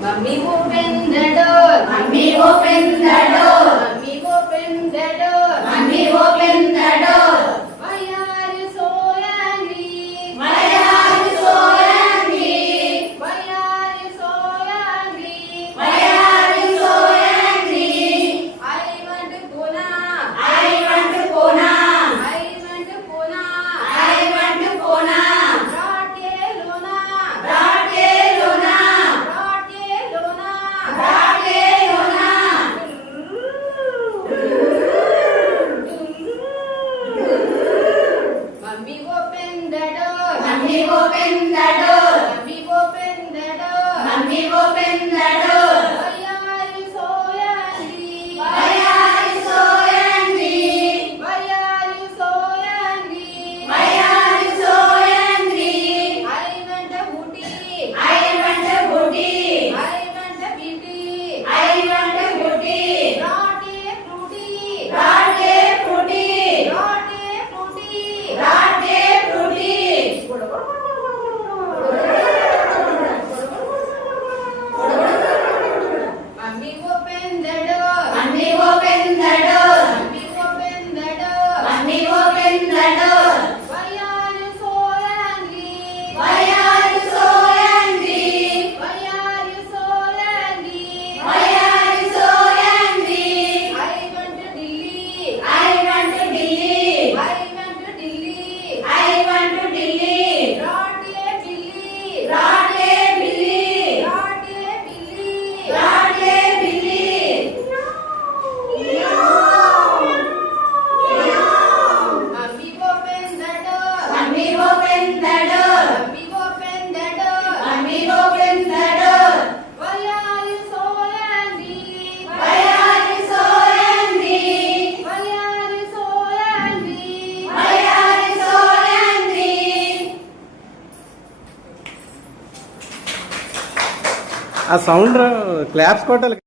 Mummy open the door. Mummy open the door. Mummy open the door. Mummy open the door. Why are you so angry? Why are you so angry? Why are you so angry? Why are you so angry? I want to Puna. I want to Puna. I want to Puna. I want to Puna. Rateluna. Rateluna. Rateluna. Rateluna. Mummy open the door. Mummy open the door. Mummy open the door. Mummy open the door. Why are you so angry? Why are you so angry? Why are you so angry? Why are you so angry? I want a booty. I want a booty. I want a beauty. I want a booty. Not a fruity. Not a fruity. Not a fruity. Not a fruity. Mummy open the door. Mummy open the door. Mummy open the door. Mummy open the door. Why are you so angry? Why are you so angry? Why are you so angry? Why are you so angry? I want to Delhi. I want to Delhi. I want to Delhi. I want to Delhi. Not a Delhi. Not a Billy. Not a Delhi. Not a Billy. Mummy open the door. Mummy open the door. Mummy open the door. Mummy open the door. Why are you so angry? Why are you so angry? Why are you so angry? Why are you so angry? ఆ sound claps కొట్టాలి.